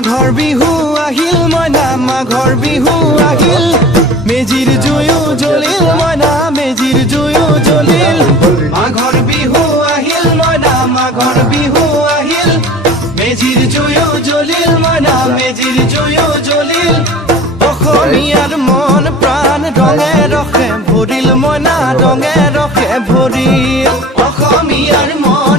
মাঘৰ বিহু আহিল মইনা মাঘৰ বিহু আহিল মেজিৰ জুয়ো জ্বলিল মইনা মেজিৰ জুয়ো জ্বলিল মাঘৰ বিহু আহিল মইনা মাঘৰ বিহু আহিল মেজিৰ জুয়ো জ্বলিল মইনা মেজিৰ জুয়ো জ্বলিল অসমীয়াৰ মন প্ৰাণ ৰঙে ৰসে ভৰিল মইনা ৰঙে ৰসে ভৰিল অসমীয়াৰ মন